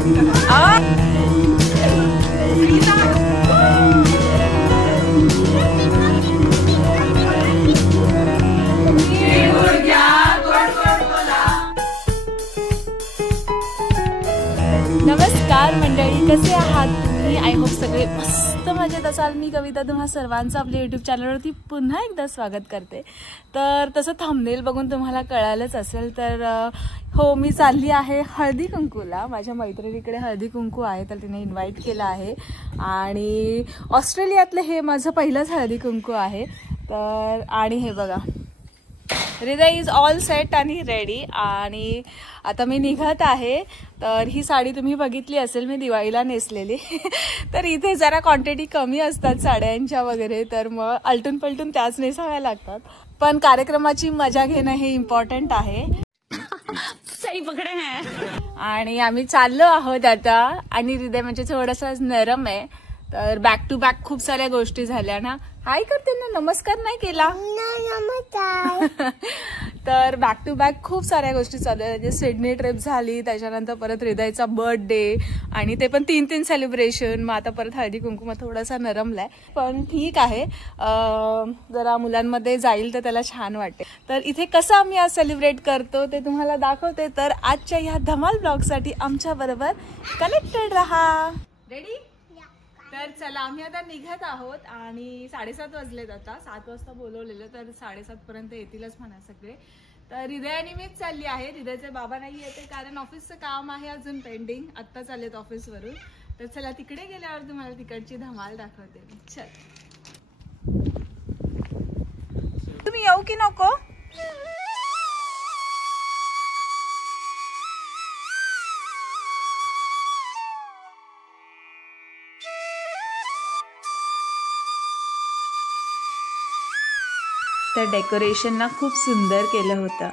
नमस्कार मंडळी, कसे आहात तुम्ही? आय होप सगळे मस्त मजेत असाल. मी कविता तुम्हा सर्वांचं आपल्या यूट्यूब चॅनलवरती पुन्हा एकदा स्वागत करते. तर तसं थंबनेल बघून तुम्हाला कळालंच असेल, तर हो, मी चालली आहे हळदी कुंकूला. माझ्या मैत्रिणीकडे हळदी कुंकू आहे, तर तिने इन्व्हाइट केलं आहे. आणि ऑस्ट्रेलियातलं हे माझं पहिलंच हळदी कुंकू आहे. तर आणि हे बघा, हृदय इज ऑल सेट आणि रेडी. आणि आता मी निघत आहे. तर ही साडी तुम्ही बघितली असेल, मी दिवाळीला नेसलेली. तर इथे जरा क्वांटिटी कमी असतात साड्यांच्या वगैरे, तर मग आलटून पलटून त्याच नेसाव्या लागतात. पण कार्यक्रमाची मजा घेणं हे इम्पॉर्टंट आहे. सही पकडे है. आणि आम्ही चाललो आहोत आता. आणि हृदय म्हणजे थोडासा नरम आहे, तर बॅक टू बॅक खूप साऱ्या गोष्टी झाल्या ना. हाय करते ना, नमस्कार नाही केला. तर बॅक टू बॅक खूप साऱ्या गोष्टी चालू आहेत. म्हणजे सिडनी ट्रिप झाली, त्याच्यानंतर परत हृदयचा बर्थडे, आणि ते पण 3 सेलिब्रेशन. मग आता परत हळदी कुंकू. मग थोडासा नरमलाय, पण ठीक आहे. जरा मुलांमध्ये जाईल तर त्याला छान वाटेल. तर इथे कसं आम्ही आज सेलिब्रेट करतो ते तुम्हाला दाखवते. तर आजच्या ह्या धमाल ब्लॉगसाठी आमच्या बरोबर कनेक्टेड रहा. रेडी? तर चला, आम्ही आता निघत आहोत. आणि 7:30 वाजलेत आता. 7 वाजता बोलवलेलं, तर 7:30 पर्यंत येतीलच म्हणा सगळे. तर हृदयाने मीच चालली आहे. हृदयचे बाबा नाही येते, कारण ऑफिसचं काम आहे अजून पेंडिंग. आत्ता चालेत ऑफिसवरून. तर चला, तिकडे गेल्यावर तुम्हाला तिकडची धमाल दाखवते. चल, तुम्ही येऊ की नको? त्या डेकोरेशन ना खूप सुंदर केलं होतं.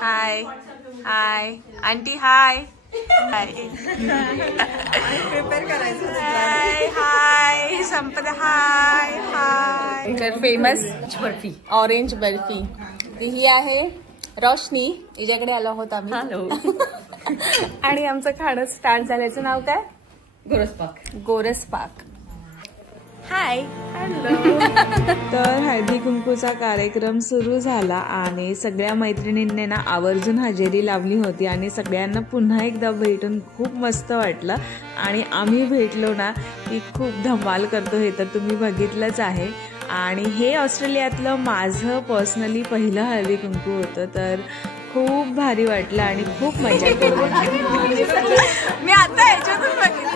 हाय हाय आंटी, हाय हाय. प्रिपेअर करायचं. हाय हाय संपदा, हाय हाय. तर फेमस बर्फी, ऑरेंज बर्फी. ही आहे रोशनी, हिच्याकडे आलो आहोत आम्ही. हॅलो. आणि आमचं खाणं स्टार्ट झाल्याचं नाव काय? गोरसपाक. गोरसपाक. हाय. हॅलो. तर हळदी कुंकूचा कार्यक्रम सुरू झाला आणि सगळ्या मैत्रिणींनी ना आवर्जून हजेरी लावली होती. आणि सगळ्यांना पुन्हा एकदा भेटून खूप मस्त वाटलं. आणि आम्ही भेटलो ना की खूप धमाल करतो, हे तर तुम्ही बघितलंच आहे. आणि हे ऑस्ट्रेलियातलं माझं पर्सनली पहिलं हळदी कुंकू होतं. तर खूप भारी वाटलं आणि खूप मजा केली. मी आता ह्याच्यातून बघितलं.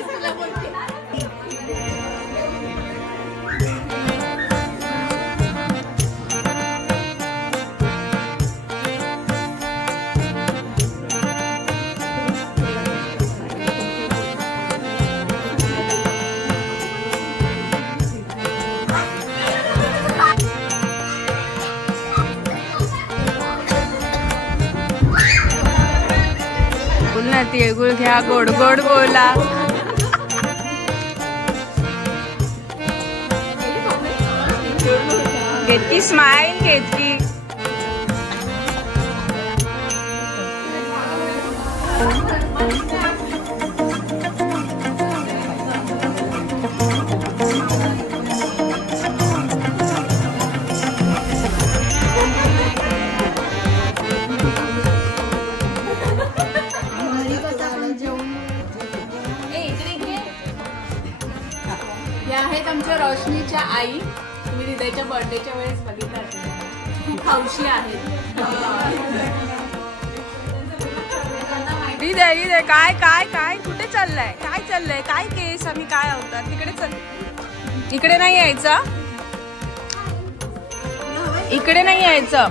तिळगुळ घ्या, गोड गोड बोला. केतकी स्माइल, केतकी. आहेत आमच्या रोशनीच्या आई. तुम्ही हृदयच्या बर्थडेच्या वेळेस बघितलं असेल. खूप हौशी आहेत. दे काय काय काय कुठे चाललंय काय चाललंय काय केस आम्ही काय होतात तिकडे चाल इकडे नाही यायचं इकडे नाही यायचं.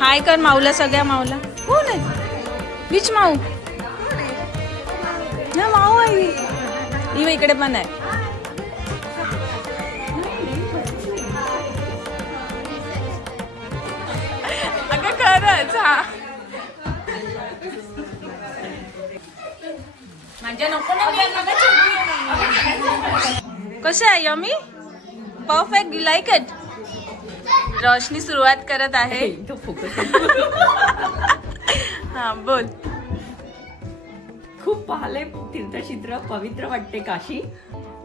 हाय कर माऊला सगळ्या माऊला. कोण आहे बीच माऊ ना माऊ आहे ही इकडे पण आहे. अगं खरंच हा म्हणजे नको कसे आहे yummy perfect you like it. Roshni सुरुवात करत आहे. हा बोल. खूप पाहले तीर्थक्षेत्र पवित्र वाटते काशी.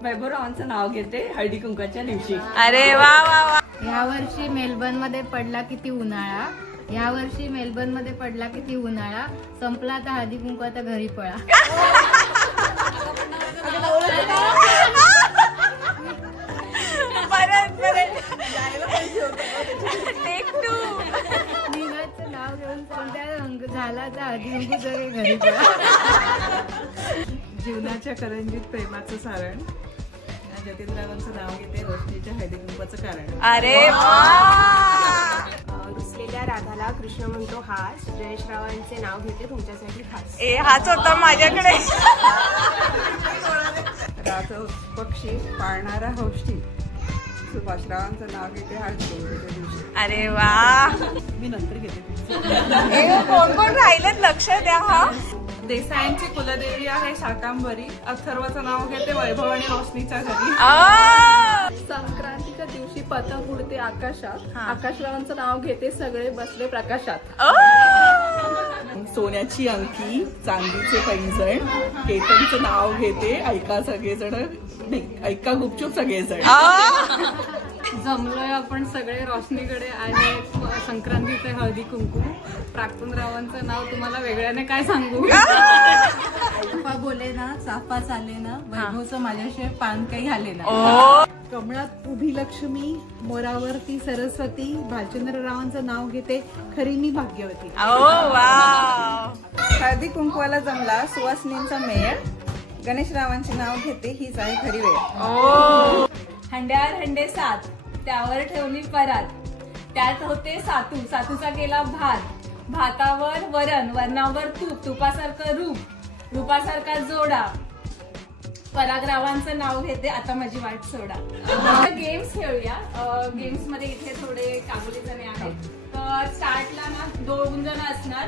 वैभवरावांचं नाव घेते हळदी कुंकाच्या दिवशी. अरे वा वा वा. यावर्षी मेलबर्न मध्ये पडला किती उन्हाळा. यावर्षी मेलबर्न मध्ये पडला किती उन्हाळा. संपला आता हळदी कुंकू आता घरी पळा. निघाचं नाव घेऊन कोणत्या झाला तर हळदी कुंकू सगळे घरी पळा. जीवनाच्या करंजीत प्रेमाचं सारण. जतीनरावांचं नाव घेते रोशनीच्या हळदी कुंकवाचं कारण. अरे रुसलेल्या राधाला कृष्ण म्हणतो हास. जयेशरावांचे नाव घेते तुमच्यासाठी खास. हाच होता माझ्याकडे. राज पक्षी पाळणारा हौष्टी. सुभाषरावांचं नाव घेते हळदी कुंकवाच्या दिवशी. अरे वा. मी नंतर घेते. कोण कोण राहिलेत लक्ष द्या. हा देसाईंची कुलदेवी आहे शाकांबरी. अथर्वचं नाव घेते वैभव आणि रोशनीच्या घरी. संक्रांतीच्या दिवशी पतंग उडते आकाशात. आकाशरावांचं नाव घेते सगळे बसले प्रकाशात. सोन्याची अंकी चांदीचे पैंजण. केतनचं नाव घेते ऐका सगळेजण. ऐका गुपचूप सगळेजण. जमलोय आपण सगळे रोशनीकडे आणि संक्रांतीचे हळदी कुंकू. प्राक्तनरावांचं नाव तुम्हाला वेगळ्याने काय सांगू. चाफा बोले ना चाफा चाले ना. वैभवचं माझ्याशिवाय पान काही आले ना. कमळात उभी लक्ष्मी मोरावरती सरस्वती. भालचंद्ररावांचं नाव घेते खरी मी भाग्यवती. हळदी कुंकवाला जमला सुवासिनींचा मेळ. गणेशरावांचे नाव घेते हीच आहे खरी वेळ. हंड्यावर हंडे सात त्यावर ठेवली परात. त्यात होते सातू. सातूचा केला भात. भातावर वरण. वरणावर तूप. तुपासारखं रूप. रूपासारखा जोडा. परागरावांचं नाव घेते आता माझी वाट सोडा. गेम्स खेळूया. गेम्स मध्ये इथे थोडे काबुली जणे आहेत. तर स्टार्टला ना 2 जण असणार.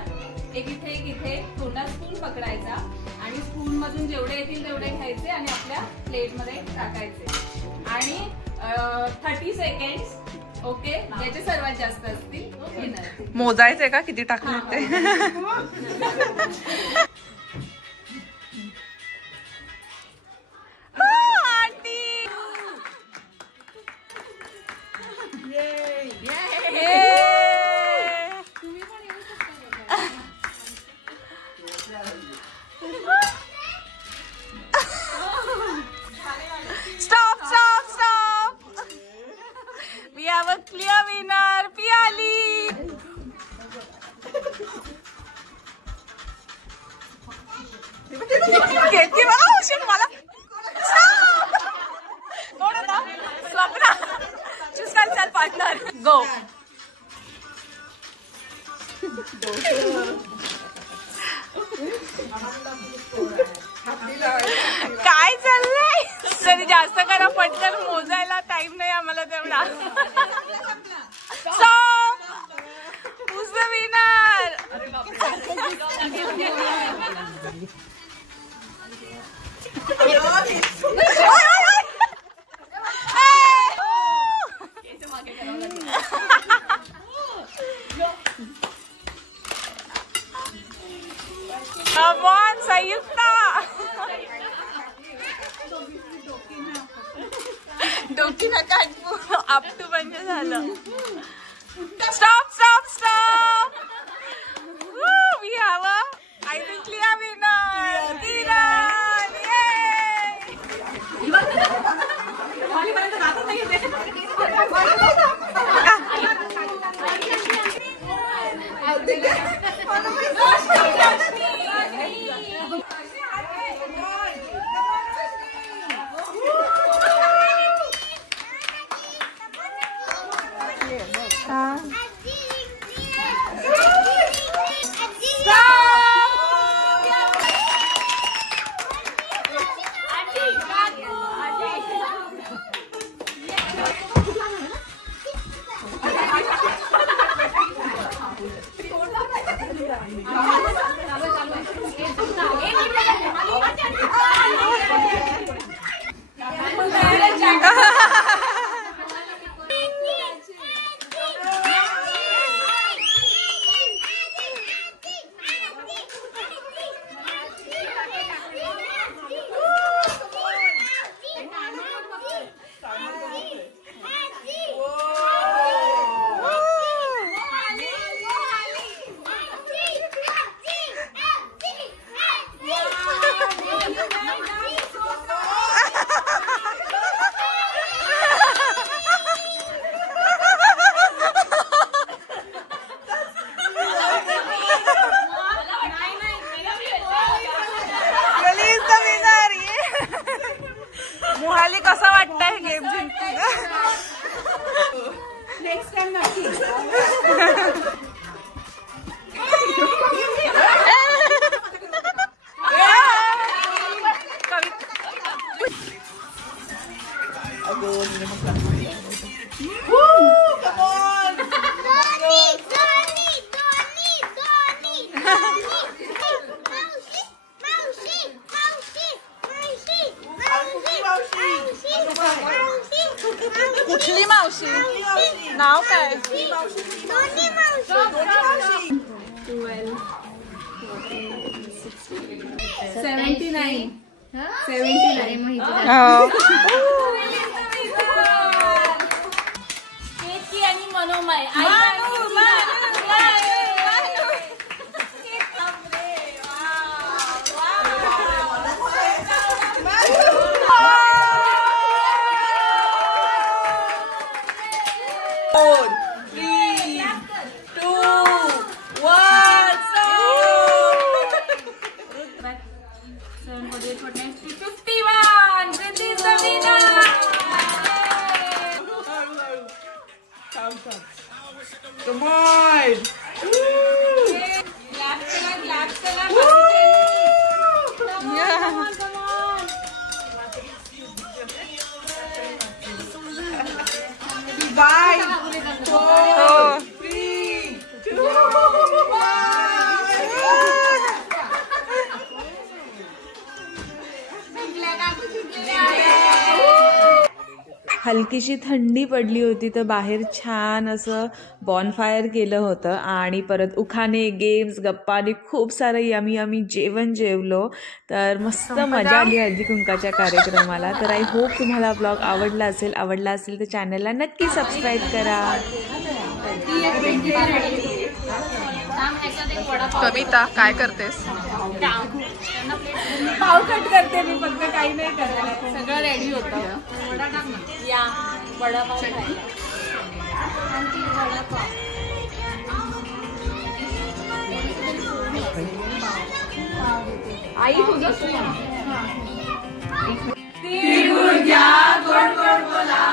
एक इथे एक इथे. तोंडात स्पून पकडायचा आणि स्पून मधून जेवढे येतील तेवढे घ्यायचे आणि आपल्या प्लेट मध्ये टाकायचे. आणि 30 सेकंड ओके. ज्याचे सर्वात जास्त असतील मोजायचंय का किती टाकले ते. Stop, stop, stop. We have a clear winner, Piali. घेतली मला औषध मला. कोण होता स्वप्ना. चूज कर चल पार्टनर गो. काय चाललंय. तरी जास्त करा पटकन मोजायला टाइम नाही आम्हाला तेवढा. Who's the winner? Come on, Sayukta. डोकी नका अप टू बंद झालं. Stop stop stop. We have a I think clear winner. Kiran. ये मोहाली कसा वाटतंय गेम जिंकून? नेक्स्ट टाइम नक्की. कुठली मावशी? नाव काय? 79 आणि मनोमय Come on! Bye! 4, 3, 2, 1. हलकीशी थंडी पडली होती तर बाहेर छान असं बॉनफायर केलं होतं आणि परत उखाणे गेम्स गप्पा आणि खूप सारं यमी यमी जेवण जेवलो. तर मस्त मजा आली हळदी कुंकाच्या कार्यक्रमाला. तर आय होप तुम्हाला ब्लॉग आवडला असेल तर चॅनलला नक्की सबस्क्राईब करा. कविता काय करतेस? पाव कट करते मी, फक्त काही नाही करत. सगळं रेडी होतं. या वडापाव खायला. आई तुझं गोड गोड बोला.